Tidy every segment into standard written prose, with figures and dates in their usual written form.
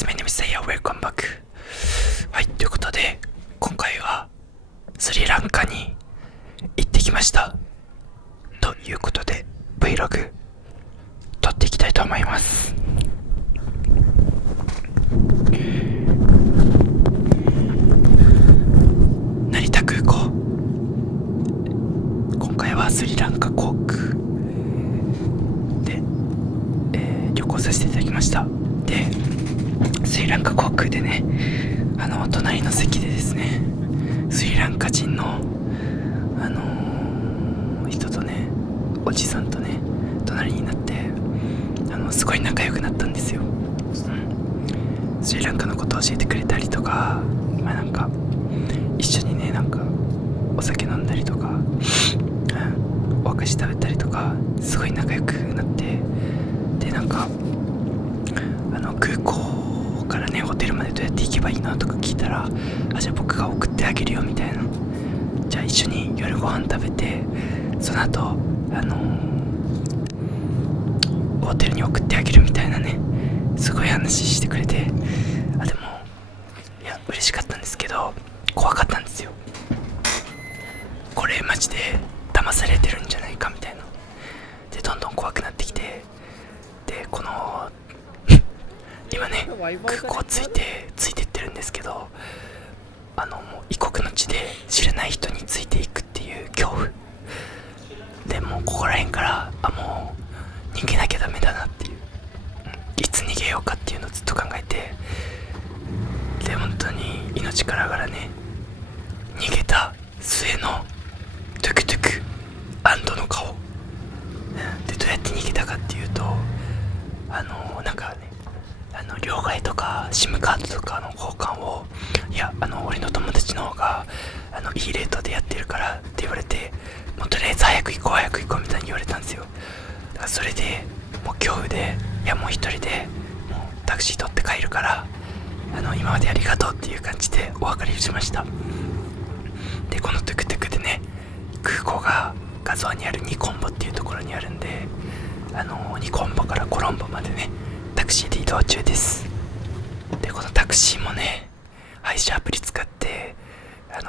guys, my name is Saya. Welcome back. はい、ということで、今回はスリランカに行ってきました。ということで、Vlog 撮っていきたいと思います。成田空港。今回はスリランカ航空で、旅行させていただきました。で、スリランカ航空でね、隣の席でですね、スリランカ人の人とね、おじさんとね、隣になってすごい仲良くなったんですよ。スリランカのことを教えてくれたりとか、なんか一緒にね、なんかお酒飲んだりとか、お菓子食べたりとか、すごい仲良くなって、でなんか空港からね、ホテルまでどうやって行けばいいのとか聞いたら、じゃあ僕が送ってあげるよみたいな。じゃあ一緒に夜ご飯食べて、その後ホテルに送ってあげるみたいなね、すごい話してくれて、でもいや嬉しかったんですけど、怖かったんですよ。これマジで騙されてるんじゃないかみたいな。でどんどん怖くなってきて、でこの今ね、空港ついてってるんですけど、もう異国の地で知らない人についていくっていう恐怖で、もうここら辺からもう逃げなきゃダメだなっていう、いつ逃げようかっていうのをずっと考えて、で本当に命からがらね、逃げた末のトゥクトゥクの顔で、どうやって逃げたかっていうと、なんかね、両替とか SIM カードとかの交換を、いや俺の友達の方がいいレートでやってるからって言われて、もうとりあえず早く行こうみたいに言われたんですよ。だからそれでもう恐怖で、いやもう一人でもうタクシー取って帰るから、今までありがとうっていう感じでお別れしました。でこのトゥクトゥクでね、空港が画像にあるニコンボっていうところにあるんで、ニコンボからコロンボまでね、タクシーで移動中です。でこのタクシーもね、配車アプリ使って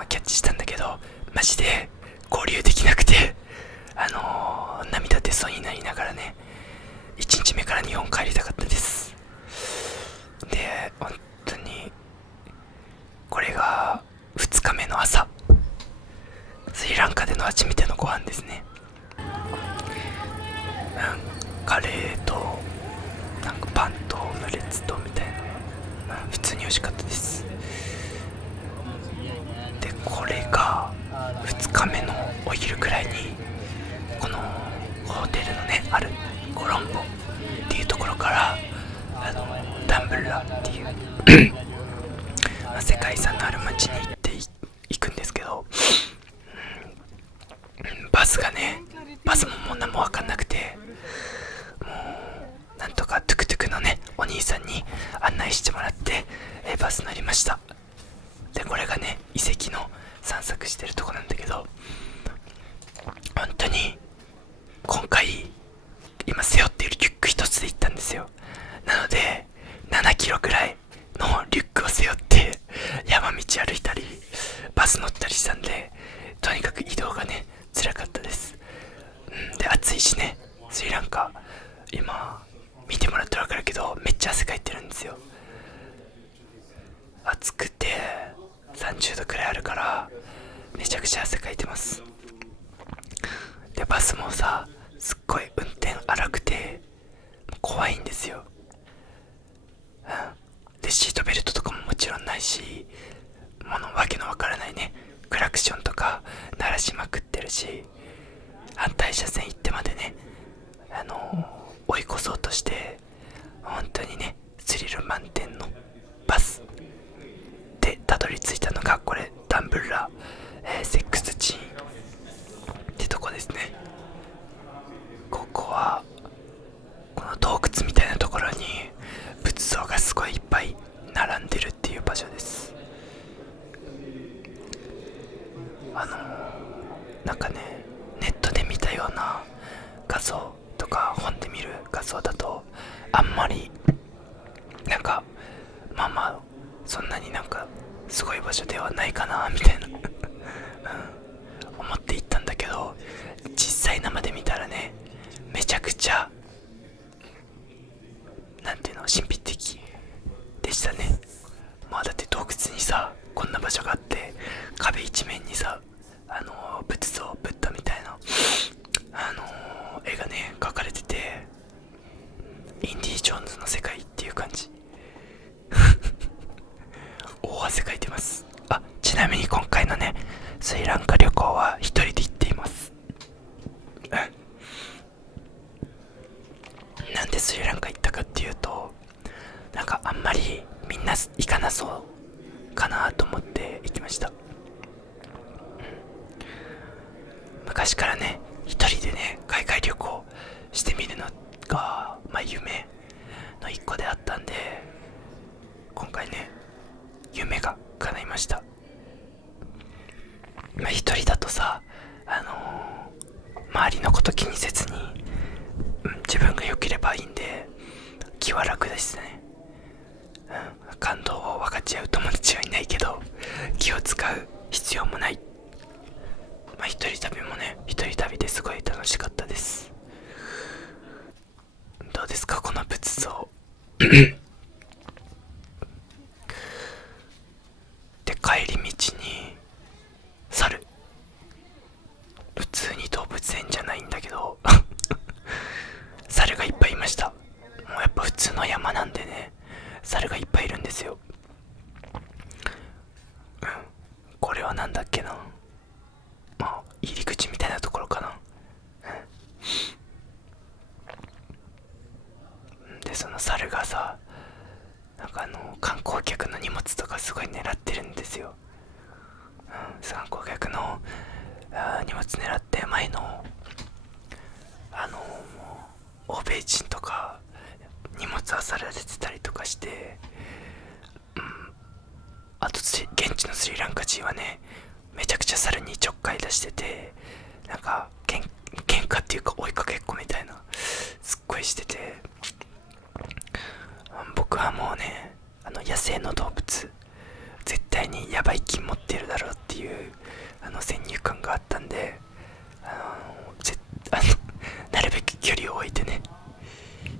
キャッチしたんだけど、マジで合流できなくて、涙出そうになりながらね、1日目から日本帰りたかったです。で本当にこれが2日目の朝、スリランカでの初めてのご飯ですね。カレーとなんかパンとオムレツとみたいな、普通に美味しかったです。でこれが2日目のお昼くらいに、このホテルのねあるコロンボっていうところからダンブルラっていう世界遺産のある町に行くんですけど、バスももう何も分かんなくて、もうなんとかトゥクトゥクのねお兄さんに案内してもらって、バス乗りました。でこれがね遺跡の散策してるとこなんだけど、本当に今回今背負っているリュック一つで行ったんですよ。なので7キロくらいのリュックを背負って山道歩いたりバス乗ったりしたんで、とにかく移動がね辛かったです。で暑いしね、スリランカ今見てもらったら分かるけど、めっちゃ汗かいてるんですよ。暑くて30度くらいあるからめちゃくちゃ汗かいてます。でバスもさ、すっごい運転荒くて怖いんですよ。でシートベルトとかももちろんないし、わけのわからないねクラクションとか鳴らしまくってるし、反対車線行ってまでね追い越そうとして、本当にねスリル満点のバスでたどり着いたのがこれダンブルラ、セックスチーンってとこですね。ここはこの洞窟みたいなところに仏像がすごいいっぱい並んでるっていう場所です。なんかね、ネットで見たような画像とか本で見る画像だと、あんまりなんかまあまあそんなになんかすごい場所ではないかなみたいな思って行ったんだけど、実際生で見たらね、めちゃくちゃなんていうの、神秘的でしたね。まあだって洞窟にさこんな場所があって、壁一面にさ仏像ブッダみたいな絵がね描かれてて、インディ・ジョーンズの世界っていう感じ大汗かいてます。あ、ちなみに今回のねスリランカ旅行は一人で行っています。なんでスリランカ行ったかっていうと、なんかあんまりみんな行かなそうかなと思って行きました。昔からね一人でね海外旅行してみるのが、まあ、夢の一個であったんで、今回ね夢が叶いました。まあ一人だとさ、周りのこと気にせずに、自分が良ければいいんで気は楽ですね。感動を分かち合う友達はいないけど気を使う必要もない。まあ一人旅もね一人旅ですごい楽しかったです。どうですかこの仏像で帰り道に猿、普通に動物園じゃないんだけど猿がいっぱいいました。もうやっぱ普通の山なんでね猿がいっぱいいるんですよ。これはなんだっけな、まあ入り口みたいなところかな。でその猿がさ、なんか観光客の荷物とかすごい狙ってるんですよ。観光客の荷物狙って前の欧米人とか荷物漁られてたりとかして、あと現地のスリランカ人はねめちゃくちゃ猿にちょっかい出してて、なんか喧嘩っていうか追いかけっこみたいなすっごいしてて、僕はもうね野生の動物絶対にヤバい菌持ってるだろうっていう先入観があったんで、なるべく距離を置いてね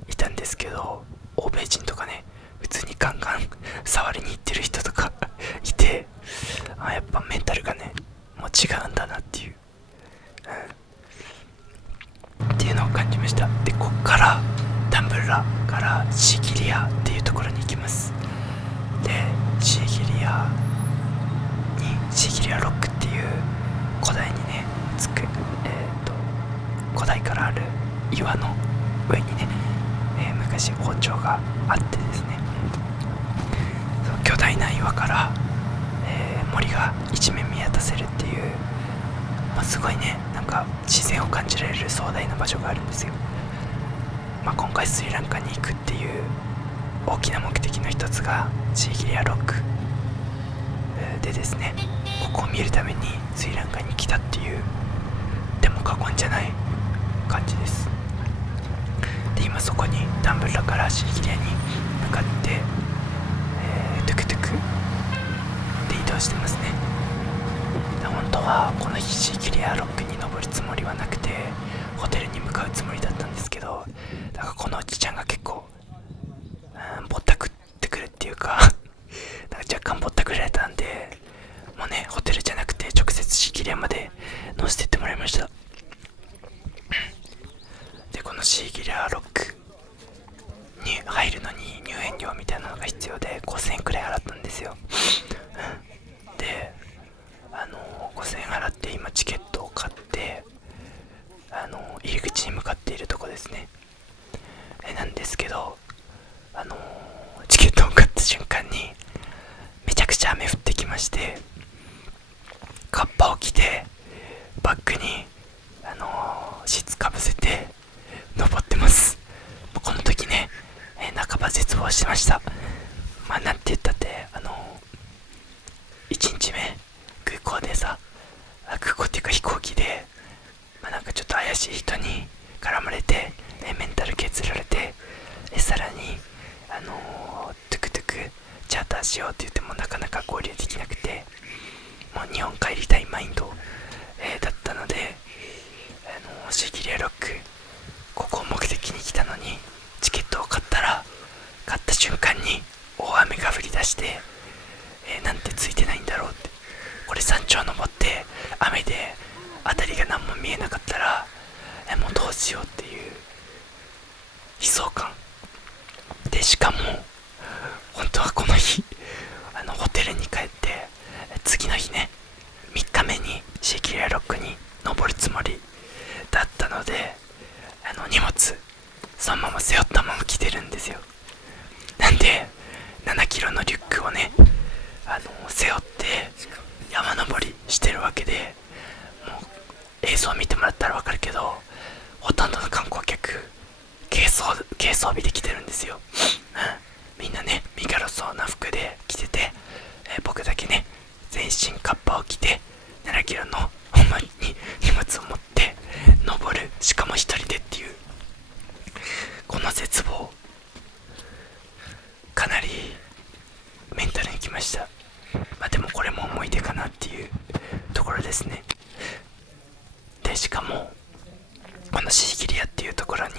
いたんですけど、欧米人とかね普通にガンガン触りに行ってる人とかいて、やっぱメンタルがねもう違うんだなっていう、っていうのを感じました。でこっからタンブラからシーギリアっていうところに行きます。でシーギリアロックっていう古代にね古代からある岩の上にね、昔王朝があってですね、その巨大な岩から、森が一面見渡せるっていう、すごいねなんか自然を感じられる壮大な場所があるんですよ。今回スリランカに行くっていう大きな目的の一つがシーギリアロックでですね、ここを見るためにスリランカに来たっていうでも過言じゃない感じです。で今そこにタンブラからシーギリアに向かって、トゥクトゥクで移動してますね。で本当はこの日シーギリアロックに登るつもりはなくてホテルに向かうつもりだったんですけど、だからこのおじちゃんが結構ぼったくってくるっていうかなんか若干ぼったくられたんで、もうねホテルじゃなくて直接シーギリアまで乗せてってもらいました。でこのシーギリアロックに入るのに入園料みたいなのが必要で5000円くらい払ったんですよ。で5000円払って今チケットを買って入り口に向かっているとこですね。なんですけどチケットを買った瞬間にめちゃくちゃ雨降ってきまして、カッパを着てバッグにシーツかぶせて登ってます。この時ね、半ば絶望してました。なんて言ったって1日目空港でさ、空港っていうか飛行機で、なんかちょっと怪しい人に絡まれて、メンタル削られて、さらにトゥクトゥクチャーターしようって言ってもなかなか合流できなくて、もう日本帰りたいマインド、だったので、シーギリアロックここを目的に来たのに、チケットを買った瞬間に大雨が降り出して、なんてついてないんだろうって。これ山頂登って雨で辺りが何も見えなかったら、もうどうしようっていう悲壮感で、しかも本当はこの日ホテルに帰って、次の日ね3日目にシーキリアロックに登るつもりだったので、荷物そのまま背負ったまま来てるんですよ。なんで7キロのリュックをね背負って山登りしてるわけで、もう映像を見てもらったら分かるけど、ほとんどの観光客軽装備で来てるんですよ。みんなね身軽そうな服で来てて、僕だけね全身カッパを着て7キロのほんまに荷物を持って登る、しかも一人でっていう、この絶望かなりメンタルにきました。でもこれも思い出かなっていうところですね。でしかもこのシーギリアっていうところに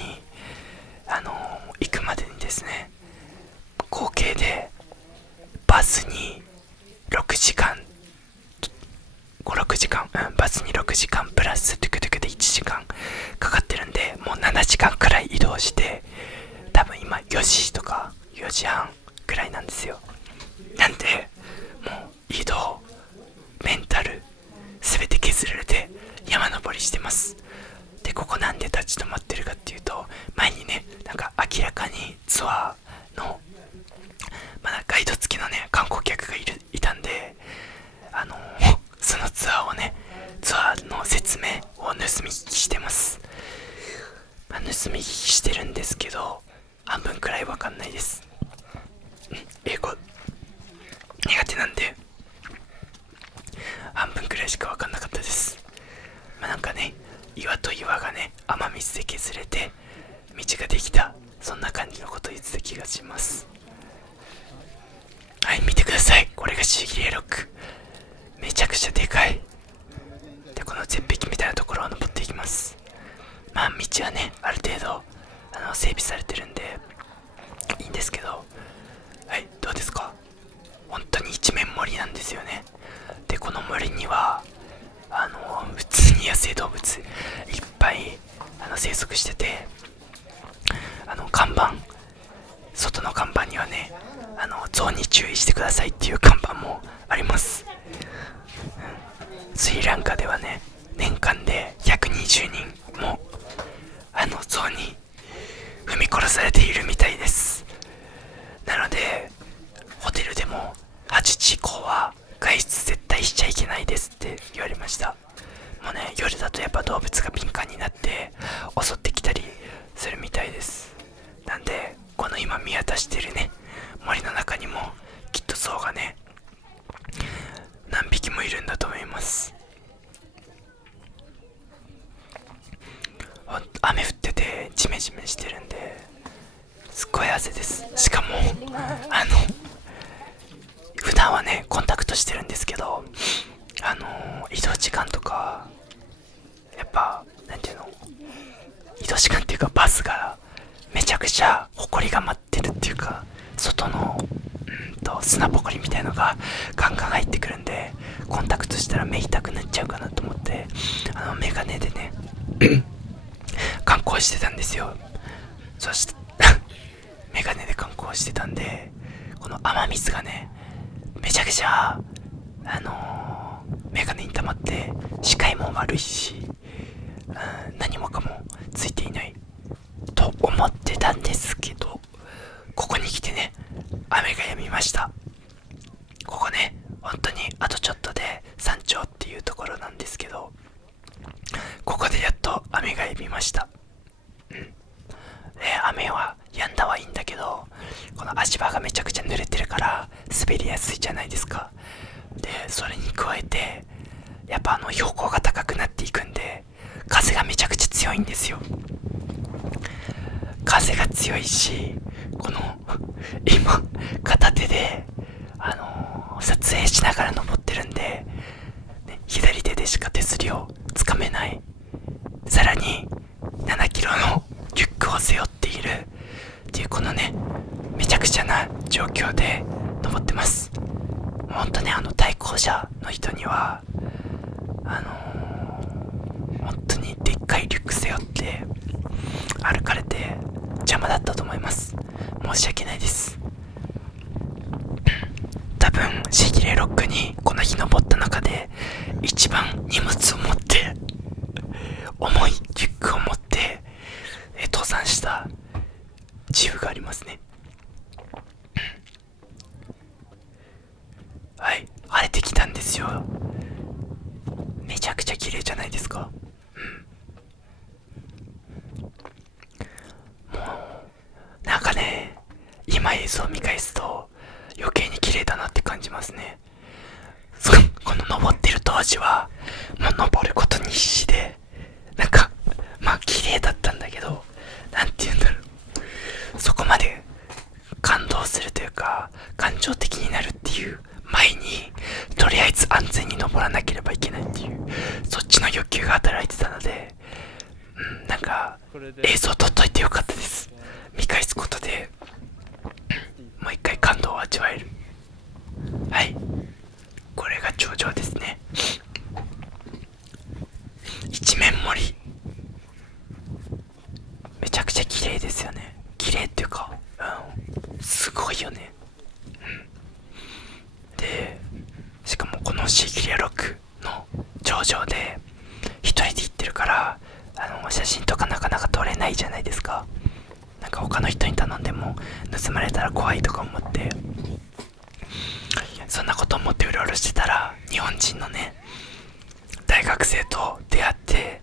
行くまでにですね、合計でバスに6時間56時間、バスに6時間プラストゥクトゥクで1時間かかってるんで、もう7時間くらい移動して、多分今4時とか4時半くらいなんですよ。なんでもう移動メンタル全て削られて山登りしてます。でここなんで立ち止まってるかっていうと、前にねなんか明らかにツアーのまだガイド付きのね観光客がいたんで、そのツアーの説明を盗み聞きしてます。盗み聞きしてるんですけど、半分くらいわかんないです。英語苦手なんで半分くらいしかわかんなかったです。なんかね岩と岩がね雨水で削れて道ができた、そんな感じのことを言ってた気がします。はい、見てください。これがシーギリアロック、めちゃくちゃでかい。でこの絶壁みたいなところを登っていきます。道はねある程度整備されてるんでいいんですけど、はい、どうですか。本当に一面森なんですよね。でこの森には普通に野生動物いっぱい生息してて、外の看板にはね象に注意してくださいっていう看板もあります。スリランカではね年間で120人も象に踏み殺されているみたいです。なのでホテルでも8時以降は外出絶対しちゃいけないですって言われました。もうね夜だとやっぱ動物が敏感になって襲ってきたりするみたいです。なんでこの今見渡してるね森の中にもきっと象がね何匹もいるんだと思います。雨降っててジメジメしてるんですっごい汗です。しかも普段はねコンタクトしてるんですけど、移動時間とかやっぱなんていうの、移動時間っていうかバスがめちゃくちゃ埃が舞ってるっていうか、外の砂ぼこりみたいのがガンガン入ってくるんで、コンタクトしたら目痛くなっちゃうかなと思ってメガネでね観光してたんですよ。そしてメガネで観光してたんで、この雨水がねめちゃくちゃメガネに溜まって視界も悪いし、何もかもついていないと思ってたんですけど、ここに来てね雨が止みました。ここね本当にあとちょっとで山頂っていうところなんですけど、ここでやっと雨が止みました。雨は止んだはいいんだけど、この足場がめちゃくちゃ濡れてるから滑りやすいじゃないですか。でそれに加えてやっぱ標高が高くなっていくんで風がめちゃくちゃ強いんですよ。風が強いし、この今片手で撮影しながら登ってるんで、ね、左手でしか手すりをつかめない、さらに7キロのリュックを背負っているっていう、このねめちゃくちゃな状況で登ってます。ほんとね、対向車の人には本当にでっかいリュック背負って歩かれて邪魔だったと思います。申し訳ないです。多分シーギレロックにこの日登った中で一番荷物を持って、重いリュックを持って登山した自負がありますね。はい、晴れてきたんですよ。めちゃくちゃ綺麗じゃないですか。なんかね、今映像を見返すと余計に綺麗だなって感じますね。この登ってる当時はもう登ることに必死で、なんかまあ綺麗だったんだけど、なんて言うんだろう、そこまで感動するというか感情的になるっていう前に、とりあえず安全に登らなければいけないっていう、そっちの欲求が働いてたので、なんか映像撮っといてよかったです。見返すことでもう一回感動を味わえる。はい、これが頂上ですね。一面森、めちゃくちゃ綺麗ですよね。綺麗っていうか、すごいよね。でしかもこのシーギリアロックの頂上で一人で行ってるから、写真とかなかなか撮れないじゃないですか。なんか他の人に頼んでも盗まれたら怖いとか思って、そんなこと思ってうろうろしてたら日本人のね大学生と出会って、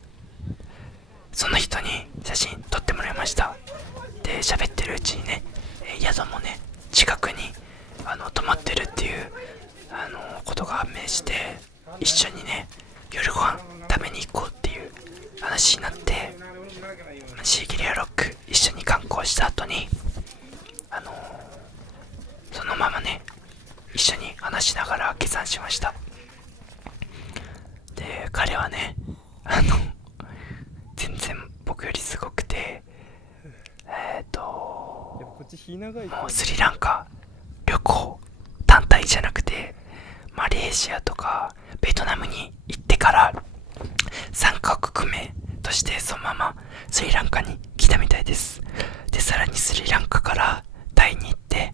その人に写真撮ってもらいました。で喋ってるうちにね、宿もね近くに泊まってるっていうことが判明して、一緒にね夜ご飯食べに行こうっていう話になって、シーギリアロック一緒に観光した後にそのままね一緒に話しながら下山しました。で彼はね全然僕よりすごくて、もうスリランカ旅行単体じゃなくてマレーシアとかベトナムに行ってから3カ国目としてそのままスリランカに来たみたいです。でさらにスリランカからタイに行って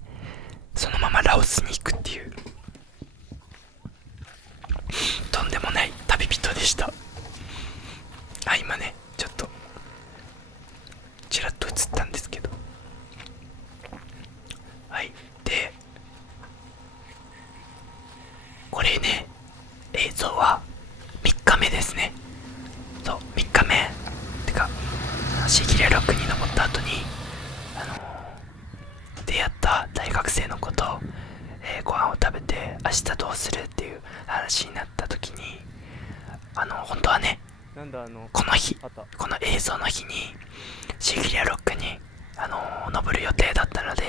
そのままラオスに行くっていう、とんでもない旅人でした。今ねちょっとちらっと映ったんですけど、はい。でこれね映像は3日目ですね。そう3日目てかシーギリアロックに登った後に出会った大学生の子と、ご飯を食べて明日どうするっていう話になった時に、本当はねこの日、この映像の日にシーギリアロックに登る予定だったので、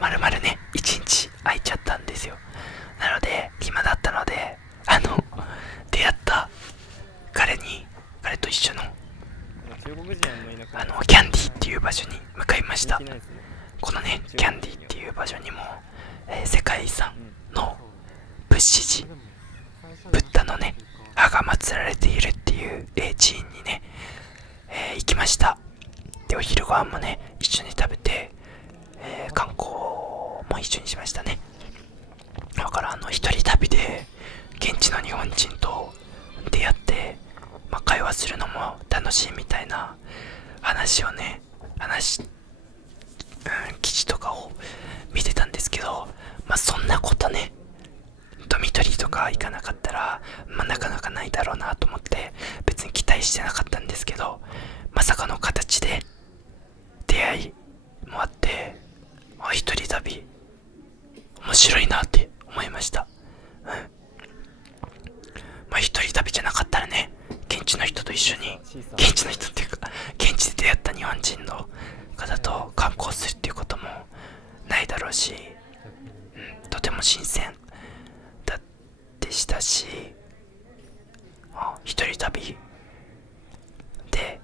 まるまるね1日空いちゃったんですよ。なので暇だったので出会った彼と一緒のキャンディっていう場所に向かいました。このねキャンディっていう場所にも、世界遺産の仏師寺、ブッダのね歯が祀られているっていう寺院にね、行きました。でお昼ご飯もね一緒に食べて、観光も一緒にしましたね。だから一人旅で現地の日本人と出会って、会話するのも楽しいみたいな話をね記事とかを見てたんですけど、そんなことねドミトリーとか行かなかったら、なかなかないだろうなと思って別に期待してなかったんですけど、まさかの形で出会いもあって、一人旅面白いなって思いました。一人旅じゃなかったらね、現地の人と一緒に、現地の人っていうか現地で出会った日本人の方と観光するっていうこともだろうし、とても新鮮だでしたし、一人旅で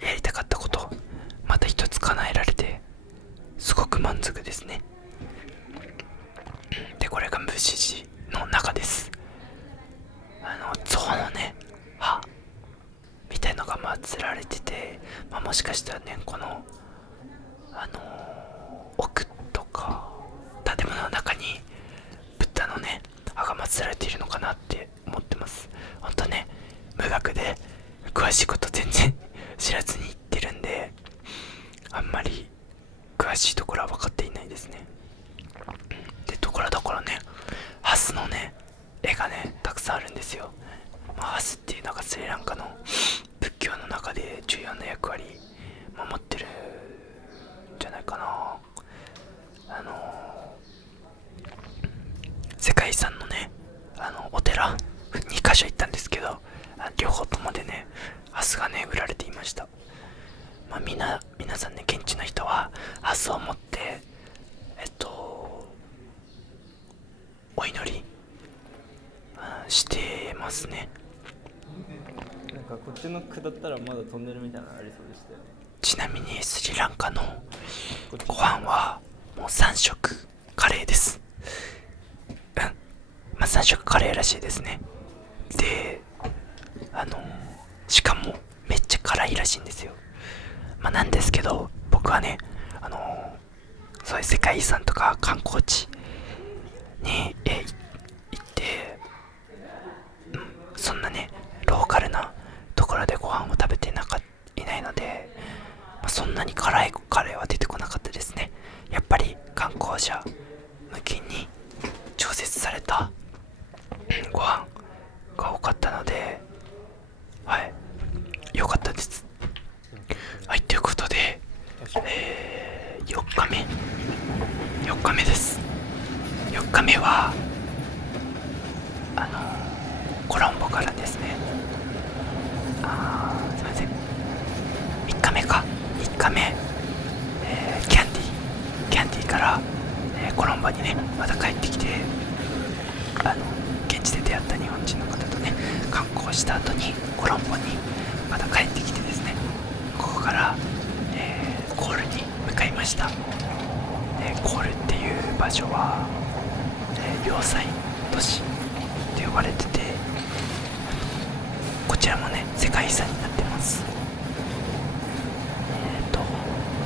やりたかったことまた一つ叶えられてすごく満足ですね。でこれが虫師の中です。象のね歯みたいのが祀られてて、もしかしたらねこの奥とか建物の中にブッダのね歯が祀られているのかなって思ってます。ほんとね無学で詳しいこと全然知らずに行ってるんで、あんまり詳しいところは分かっていないですね。でところどころねハスのね絵がねたくさんあるんですよ。ハスっていうのがスリランカの仏教の中で重要な役割守ってるんじゃないかな。世界遺産のねお寺2カ所行ったんですけど、両方ともでねハスがね売られていました。皆さんね現地の人はハスを持ってお祈りしてますね。なんかこっちの下ったらまだトンネルみたいなのありそうでしたよね。ちなみにスリランカのご飯はもう3食カレーです。3食カレーらしいですね。でしかもめっちゃ辛いらしいんですよ。なんですけど僕はねそういう世界遺産とか観光地に行って、そんなねローカルなところでご飯を食べていないので、そんなに辛いカレーは出てこなかったですね。やっぱり観光者向けに調節されたご飯が多かったので、はい良かったです。はい、ということで、4日目です。4日目はコロンボからですね、すいません3日目か3日目、キャンディから、コロンボにねまた帰ってきて、現地で出会った日本人の方とね観光した後にコロンボにまた帰ってきてですね、ここから、コールに向かいました。コールっていう場所は、要塞都市と呼ばれてて、こちらもね世界遺産になってます。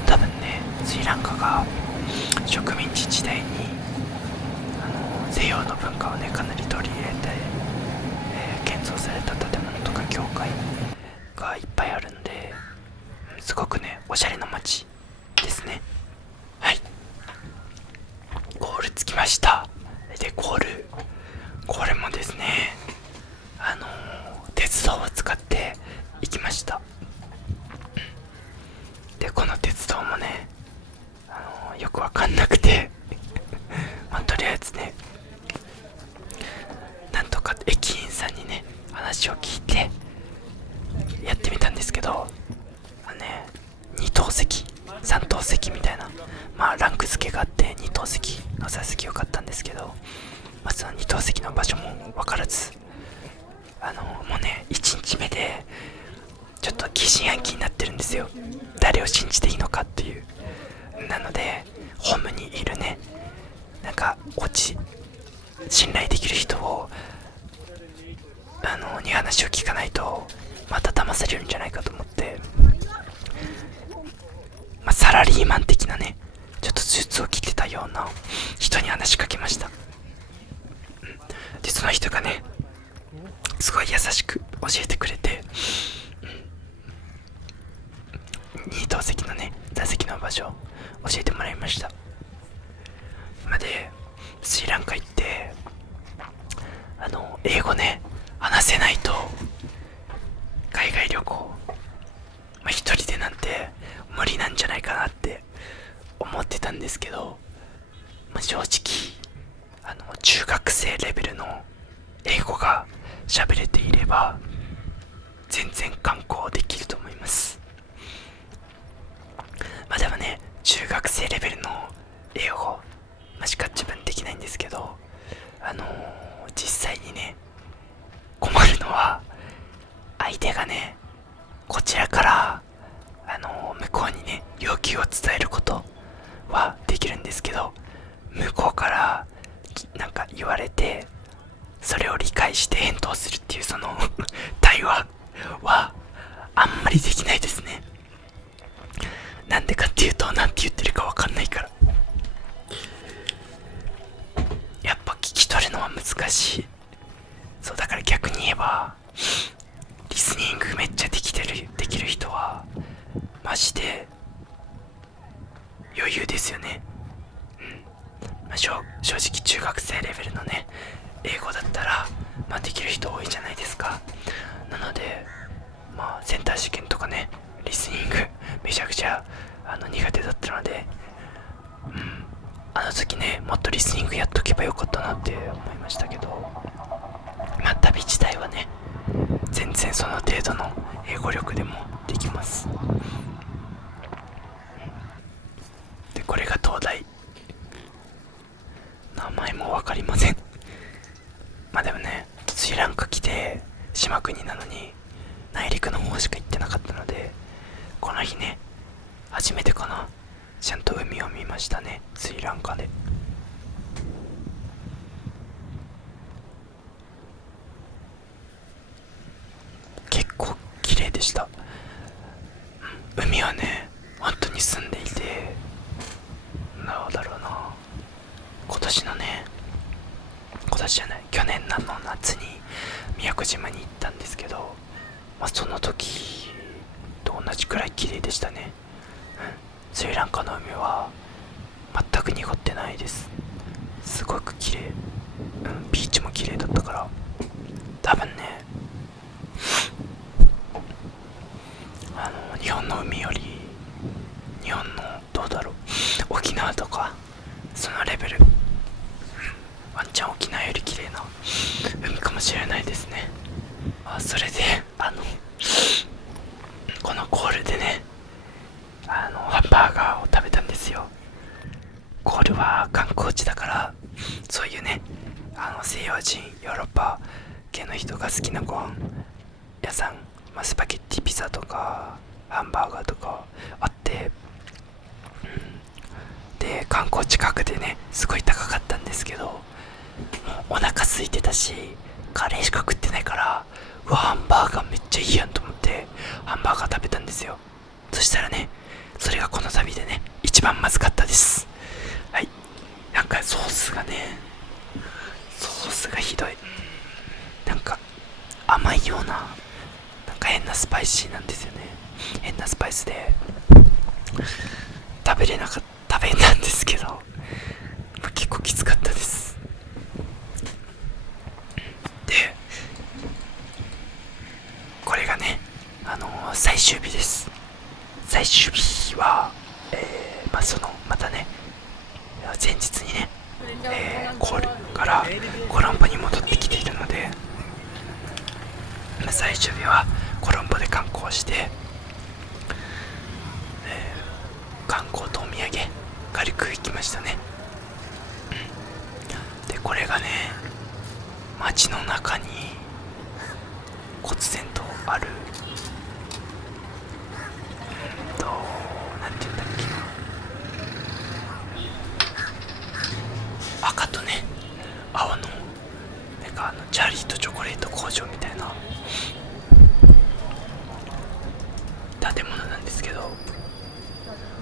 多分ねスリランカが植民地時代に西洋の文化をねかなり取り入れて、建造された建物とか教会がいっぱいあるんで、すごくねおしゃれな街ですね。はい、コール着きました。でコールもですね鉄道を使って行きました。でこの鉄道もねよくわかんなくてとりあえずねなんとか駅員さんにね話を聞いてやってみたんですけど、2等席3等席みたいな、ランク付けがあって2等席の座席よかったんですけど、その2等席の場所も分からず、もうね1日目でちょっと疑心暗鬼になってるんですよ。誰を信じていいのかっていう。なのでホームにいるねなんか信頼できる人をに話を聞かないとまた騙されるんじゃないかと思って、サラリーマン的なねちょっとスーツを着てたような人に話しかけました。でその人がねすごい優しく教えてくれて、2等席のね座席の場所を教えてもらいました。でスリランカ行って英語ね話せないと海外旅行、一人でなんて無理なんじゃないかなって思ってたんですけど、正直中学生レベルの英語が喋れていれば全然観光できると思います。でもね中学生レベルの英語れがね、こちらから向こうにね要求を伝えることはできるんですけど、向こうからなんか言われてそれを理解して返答するっていうその対話はあんまりできないですね。なんでかっていうと、なんて言ってるかわかんないから。やっぱ聞き取るのは難しい。そうだから逆に言えば、リスニングめっちゃできる人はマジで余裕ですよね。正直中学生レベルのね英語だったら、できる人多いじゃないですか。なのでセンター試験とかね、リスニングめちゃくちゃ苦手だったので、あの時ねもっとリスニングやっとけばよかったなって思いましたけど、旅自体はね全然その程度の英語力でもできます。でこれが東大、名前も分かりません。でもね、スリランカ来て島国なのに内陸の方しか行ってなかったので、この日ね初めてかな、ちゃんと海を見ましたね、スリランカで。結構綺麗でした。海はね本当に澄んでいて、なんだろうな、今年じゃない、去年の夏に宮古島に行ったんですけど、その時と同じくらい綺麗でしたね。スリランカの海は全く濁ってないです。すごく綺麗、ビーチも綺麗だったから、多分ね日本の海より、日本のどうだろう、沖縄とかそのレベル、ワンチャン沖縄より綺麗な海かもしれないですね。それでこのゴールでねハンバーガーを食べたんですよ。ゴールは観光地だから、そういうね西洋人ヨーロッパ系の人が好きなご飯屋さん、スパゲッティピザとかハンバーガーとかあって、で観光地近くでねすごい高かったんですけど、もうお腹空いてたしカレーしか食ってないから、ハンバーガーめっちゃいいやんと思ってハンバーガー食べたんですよ。そしたらね、それがこの旅でね一番まずかったです。はい、なんかソースがひどい、なんか甘いような、なんか変なスパイシーなんですよね。変なスパイスで食べたんですけど、結構きつかったです。でこれがね最終日です。最終日は、またね前日にね、コールからコロンボに戻ってきているので、最終日はコロンボで観光して、観光とお土産軽く行きましたね。でこれがね街の中に忽然とある、なんて言うんだっけ、赤とね青のなんかチャーリーとチョコレート工場みたいな建物なんですけど、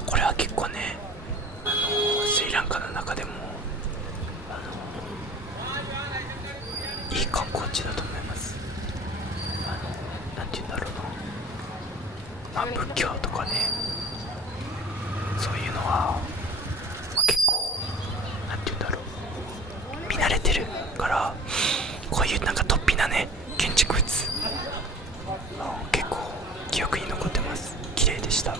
これは結構ねスリランカの中でもいい観光地だと思います。なんて言うんだろうな、仏教とかね、そういうのは、結構なんて言うんだろう、見慣れてるから、こういうなんか突飛なね建築物、結構記憶に残ってます。綺麗でした。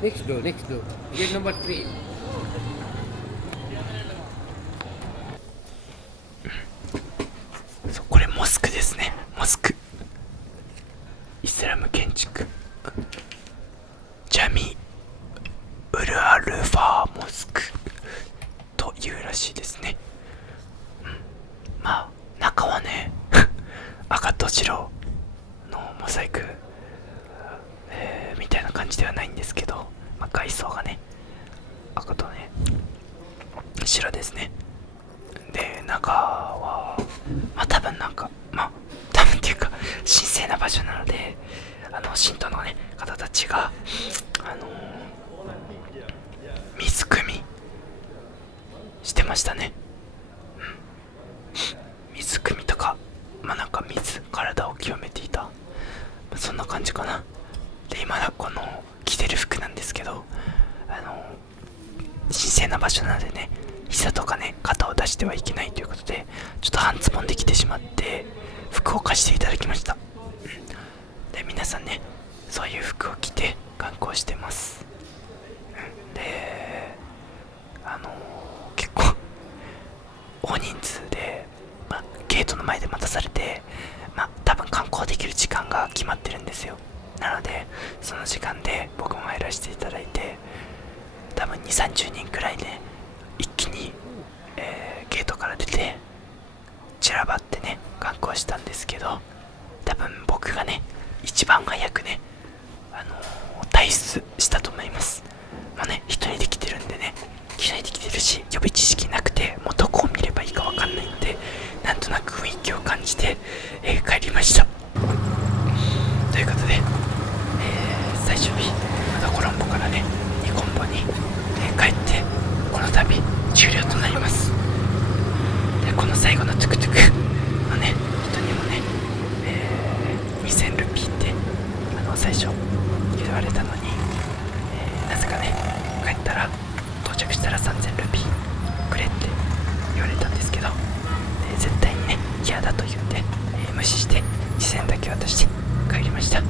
Next door, gate number 3. これモスクですね。モスク、イスラム建築、ジャミウルアルファしいですね。まあ中はね赤と白のモザイク、みたいな感じではないんですけど、まあ、外装がね赤とね白ですね。で中はまあ多分なんか多分っていうか神聖な場所なので、信徒のね方たちが水汲みしてましたね。水汲みとかなんか体を清めていた、そんな感じかな。で今この着てる服なんですけど、神聖な場所なのでね、膝とかね肩を出してはいけないということで、ちょっと半ズボンで着てしまって服を貸していただきました。で皆さんねそういう服を着て観光してます。で結構大人数で、ゲートの前で待たされて、多分観光できる時間が決まってるんですよ。なのでその時間で僕も入らせていただいて、多分2、30人くらいで一気に、ゲートから出て散らばってね観光したんですけど、多分僕がね一番早くね退出したと思います。もうね一人で来てるんでね、一人で来てるし予備知識なくて、もうどこを見ればいいか分かんないので、なんとなく雰囲気を感じて、帰りました。ということで、最終日コロンボからねニコンボに、帰ってこの旅終了となります。でこの最後のトゥクトゥクのね人にもね、2000ルピーって最初言われたのに、なぜかね帰ったら到着したら3000ルピーくれって言われたんですけど、絶対にね嫌だと言って、無視して2000だけ渡して帰りました。